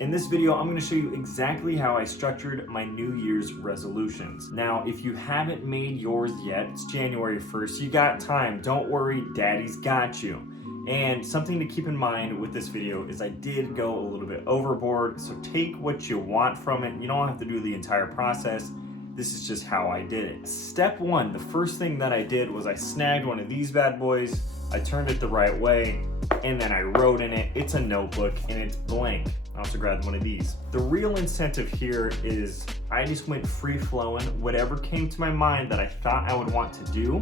In this video, I'm going to show you exactly how I structured my New Year's resolutions. Now, if you haven't made yours yet, it's January 1st, you got time. Don't worry, Daddy's got you. And something to keep in mind with this video is I did go a little bit overboard, so take what you want from it. You don't have to do the entire process. This is just how I did it. Step one, the first thing that I did was I snagged one of these bad boys, I turned it the right way, and then I wrote in it. It's a notebook and it's blank. I also grabbed one of these. The real incentive here is I just went free flowing. Whatever came to my mind that I thought I would want to do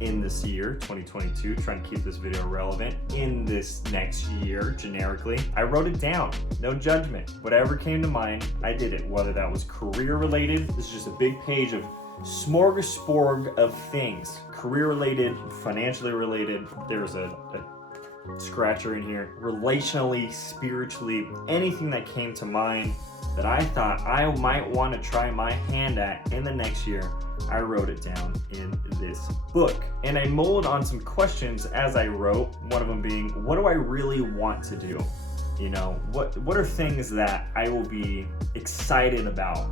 in this year, 2022, trying to keep this video relevant in this next year, generically, I wrote it down. No judgment. Whatever came to mind, I did it. Whether that was career related, this is just a big page of smorgasbord of things. Career related, financially related, there's a scratcher in here, relationally, spiritually, anything that came to mind that I thought I might want to try my hand at in the next year, I wrote it down in this book. And I molded on some questions as I wrote, one of them being, what do I really want to do? You know, what are things that I will be excited about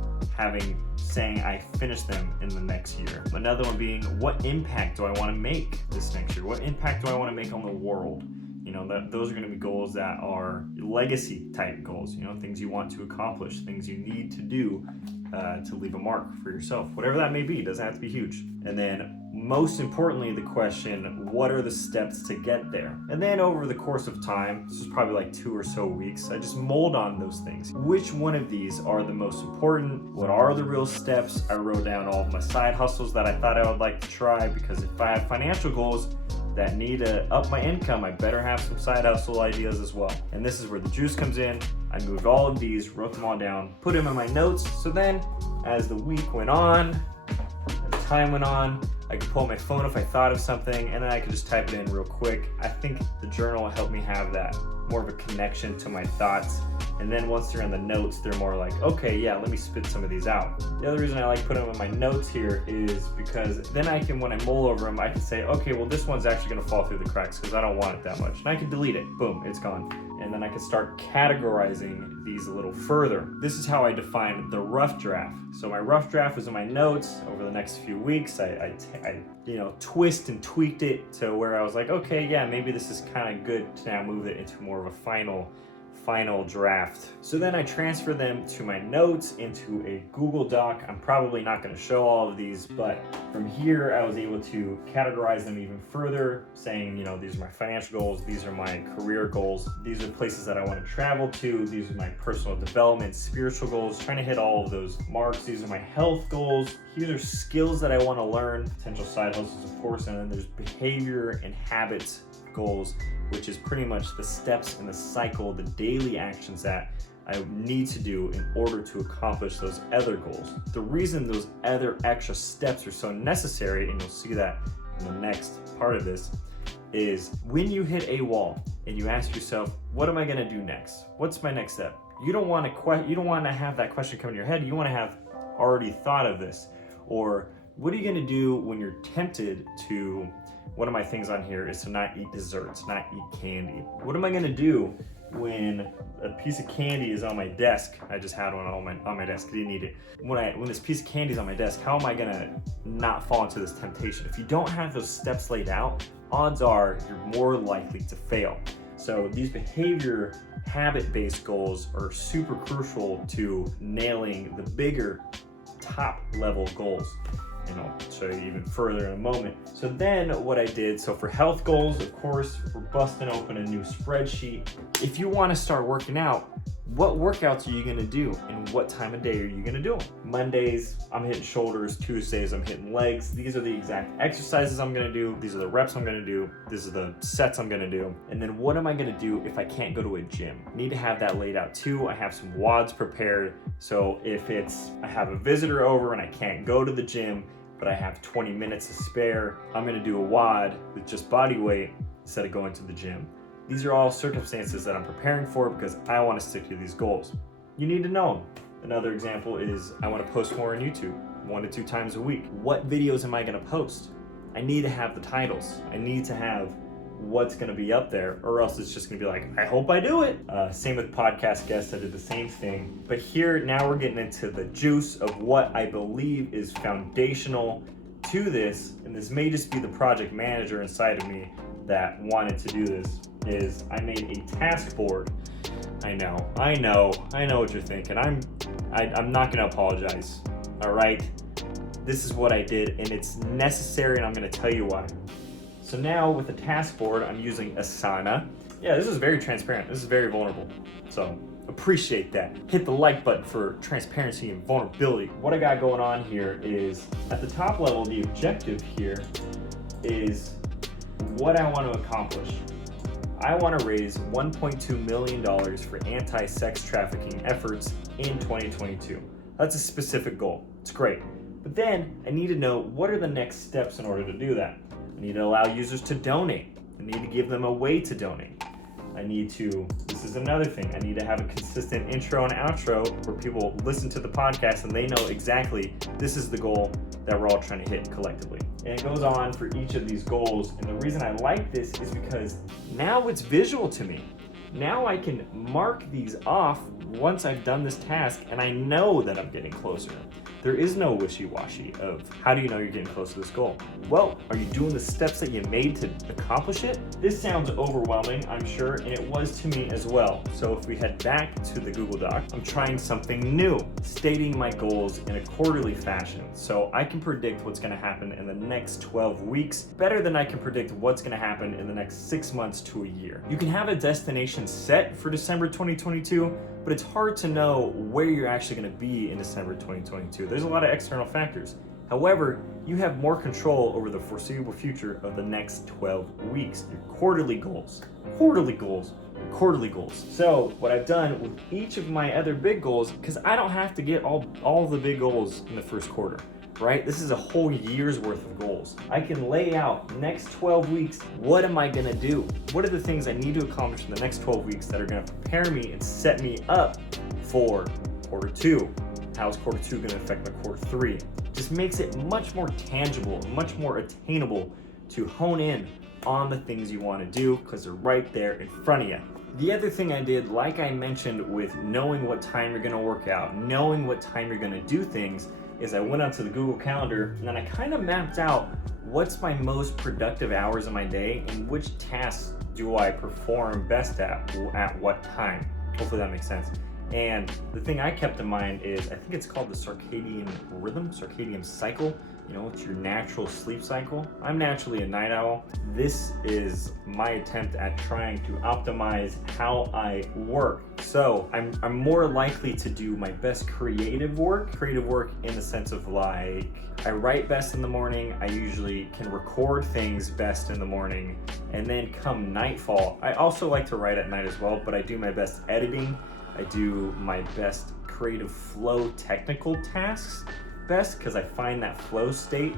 saying I finished them in the next year? Another one being, what impact do I want to make this next year? What impact do I want to make on the world? You know, those are going to be goals that are legacy type goals, you know, things you want to accomplish, things you need to do to leave a mark for yourself, whatever that may be. It doesn't have to be huge. And then most importantly, the question, what are the steps to get there? And then over the course of time, this is probably like 2 or so weeks, I just mold on those things. Which one of these are the most important? What are the real steps? I wrote down all of my side hustles that I thought I would like to try, because if I have financial goals that need to up my income, I better have some side hustle ideas as well. And this is where the juice comes in. I moved all of these, wrote them all down, put them in my notes. So then as the week went on, and time went on, I could pull my phone if I thought of something, and then I could just type it in real quick. I think the journal helped me have that more of a connection to my thoughts. And then once they're in the notes, they're more like, okay, yeah, let me spit some of these out. The other reason I like putting them in my notes here is because then I can, when I mull over them, I can say, okay, well, this one's actually gonna fall through the cracks because I don't want it that much. And I can delete it, boom, it's gone. And then I can start categorizing these a little further. This is how I define the rough draft. So my rough draft was in my notes. Over the next few weeks, I twist and tweaked it to where I was like, okay, yeah, maybe this is kind of good to now move it into more of a final draft. So then I transfer them to my notes into a Google Doc. I'm probably not going to show all of these, but from here I was able to categorize them even further, saying, you know, these are my financial goals, these are my career goals, these are places that I want to travel to, these are my personal development, spiritual goals, trying to hit all of those marks. These are my health goals. These are skills that I want to learn, potential side hustles, of course, and then there's behavior and habits goals, which is pretty much the steps in the cycle, the daily actions that I need to do in order to accomplish those other goals. The reason those other extra steps are so necessary, and you'll see that in the next part of this, is when you hit a wall and you ask yourself, what am I gonna do next? What's my next step? You don't want to have that question come in your head. You want to have already thought of this. Or what are you gonna do when you're tempted to, one of my things on here is to not eat desserts, not eat candy. What am I gonna do when a piece of candy is on my desk? I just had one on my desk, I didn't eat it. When this piece of candy is on my desk, how am I gonna not fall into this temptation? If you don't have those steps laid out, odds are you're more likely to fail. So these behavior habit-based goals are super crucial to nailing the bigger top level goals. And I'll show you even further in a moment. So then what I did, so for health goals, of course, we're busting open a new spreadsheet. If you want to start working out, what workouts are you going to do and what time of day are you going to do them? Mondays, I'm hitting shoulders. Tuesdays, I'm hitting legs. These are the exact exercises I'm going to do. These are the reps I'm going to do. These are the sets I'm going to do. And then what am I going to do if I can't go to a gym? I need to have that laid out too. I have some WODs prepared. So if I have a visitor over and I can't go to the gym, but I have 20 minutes to spare, I'm going to do a WOD with just body weight instead of going to the gym. These are all circumstances that I'm preparing for because I want to stick to these goals. You need to know them. Another example is I want to post more on YouTube 1 to 2 times a week. What videos am I going to post? I need to have the titles. I need to have what's going to be up there, or else it's just going to be like, I hope I do it. Same with podcast guests, I did the same thing. But here, now we're getting into the juice of what I believe is foundational to this, and this may just be the project manager inside of me that wanted to do this, is I made a task board. I know what you're thinking. I'm not going to apologize, all right? This is what I did, and it's necessary, and I'm going to tell you why. So now with the task board, I'm using Asana. Yeah, this is very transparent. This is very vulnerable. So appreciate that. Hit the like button for transparency and vulnerability. What I got going on here is, at the top level, the objective here is what I want to accomplish. I want to raise $1.2 million for anti-sex trafficking efforts in 2022. That's a specific goal. It's great. But then I need to know, what are the next steps in order to do that? I need to allow users to donate. I need to give them a way to donate. This is another thing, I need to have a consistent intro and outro where people listen to the podcast and they know exactly this is the goal that we're all trying to hit collectively. And it goes on for each of these goals. And the reason I like this is because now it's visual to me. Now I can mark these off once I've done this task, and I know that I'm getting closer. There is no wishy-washy of how do you know you're getting close to this goal? Well, are you doing the steps that you made to accomplish it? This sounds overwhelming, I'm sure, and it was to me as well. So if we head back to the Google Doc, I'm trying something new, stating my goals in a quarterly fashion. So I can predict what's gonna happen in the next 12 weeks better than I can predict what's gonna happen in the next 6 months to a year. You can have a destination set for December 2022, but it's hard to know where you're actually going to be in December 2022. There's a lot of external factors. However, you have more control over the foreseeable future of the next 12 weeks, your quarterly goals. So what I've done with each of my other big goals, because I don't have to get all the big goals in the first quarter, right? This is a whole year's worth of goals. I can lay out next 12 weeks, what am I gonna do? What are the things I need to accomplish in the next 12 weeks that are gonna prepare me and set me up for quarter two? How is quarter two gonna affect my quarter three? Just makes it much more tangible, much more attainable to hone in on the things you wanna do, because they're right there in front of you. The other thing I did, like I mentioned with knowing what time you're gonna work out, knowing what time you're gonna do things, is I went onto the Google Calendar and then I kind of mapped out what's my most productive hours of my day and which tasks do I perform best at what time. Hopefully that makes sense. And the thing I kept in mind is, I think it's called the circadian rhythm, circadian cycle. You know, it's your natural sleep cycle. I'm naturally a night owl. This is my attempt at trying to optimize how I work. So I'm more likely to do my best creative work in the sense of like, I write best in the morning. I usually can record things best in the morning. And then come nightfall, I also like to write at night as well, but I do my best editing. I do my best creative flow technical tasks best, because I find that flow state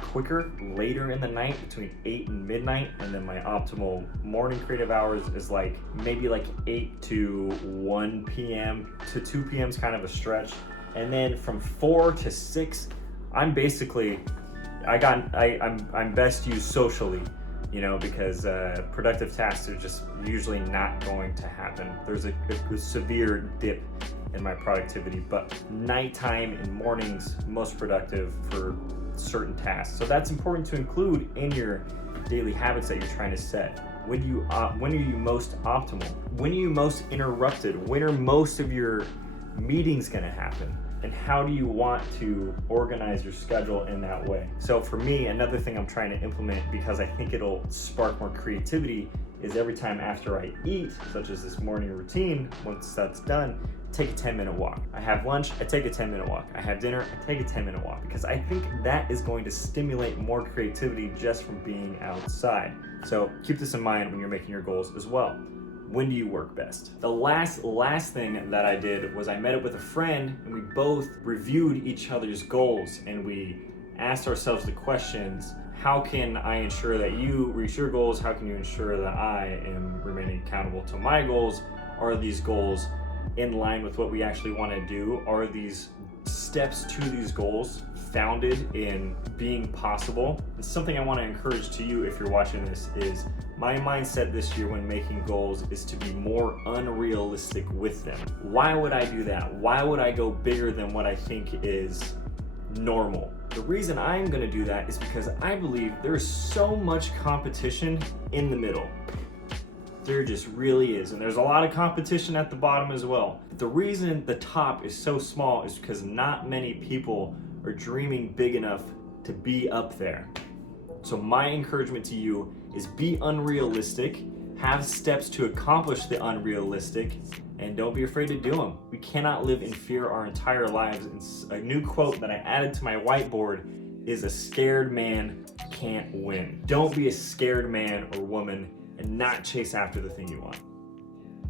quicker later in the night between 8 and midnight, and then my optimal morning creative hours is like maybe like 8 to 1 p.m. to 2 p.m. is kind of a stretch, and then from 4 to 6 I'm basically I'm best used socially, you know, because productive tasks are just usually not going to happen. There's a severe dip in my productivity, but nighttime and mornings most productive for certain tasks. So that's important to include in your daily habits that you're trying to set. When are you most optimal? When are you most interrupted? When are most of your meetings going to happen? And how do you want to organize your schedule in that way? So for me, another thing I'm trying to implement, because I think it'll spark more creativity, is every time after I eat, such as this morning routine, once that's done, take a 10-minute walk. I have lunch, I take a 10-minute walk. I have dinner, I take a 10-minute walk, because I think that is going to stimulate more creativity just from being outside. So keep this in mind when you're making your goals as well. When do you work best? The last thing that I did was I met up with a friend, and we both reviewed each other's goals, and we asked ourselves the questions: how can I ensure that you reach your goals? How can you ensure that I am remaining accountable to my goals? Are these goals in line with what we actually want to do? Are these steps to these goals founded in being possible? And something I want to encourage to you if you're watching this is My mindset this year when making goals is to be more unrealistic with them. Why would I do that? Why would I go bigger than what I think is normal? The reason I'm gonna do that is because I believe there is so much competition in the middle. There just really is, and there's a lot of competition at the bottom as well. The reason the top is so small is because not many people are dreaming big enough to be up there. So my encouragement to you is be unrealistic, have steps to accomplish the unrealistic, and don't be afraid to do them. We cannot live in fear our entire lives. And a new quote that I added to my whiteboard is, a scared man can't win. Don't be a scared man or woman and not chase after the thing you want.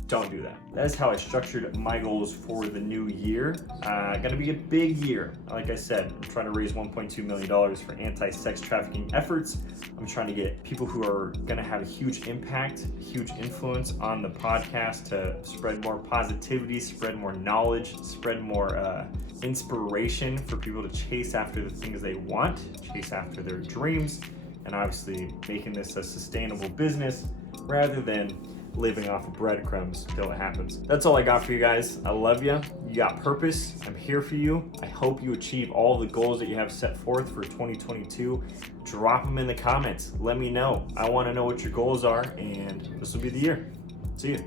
Don't do that. That is how I structured my goals for the new year. Gonna be a big year. Like I said, I'm trying to raise $1.2 million for anti-sex trafficking efforts. I'm trying to get people who are gonna have a huge impact, huge influence on the podcast to spread more positivity, spread more knowledge, spread more inspiration for people to chase after the things they want, chase after their dreams, and obviously making this a sustainable business rather than living off of breadcrumbs until it happens. That's all I got for you guys. I love you. You got purpose. I'm here for you. I hope you achieve all the goals that you have set forth for 2022. Drop them in the comments. Let me know. I want to know what your goals are, and this will be the year. See you.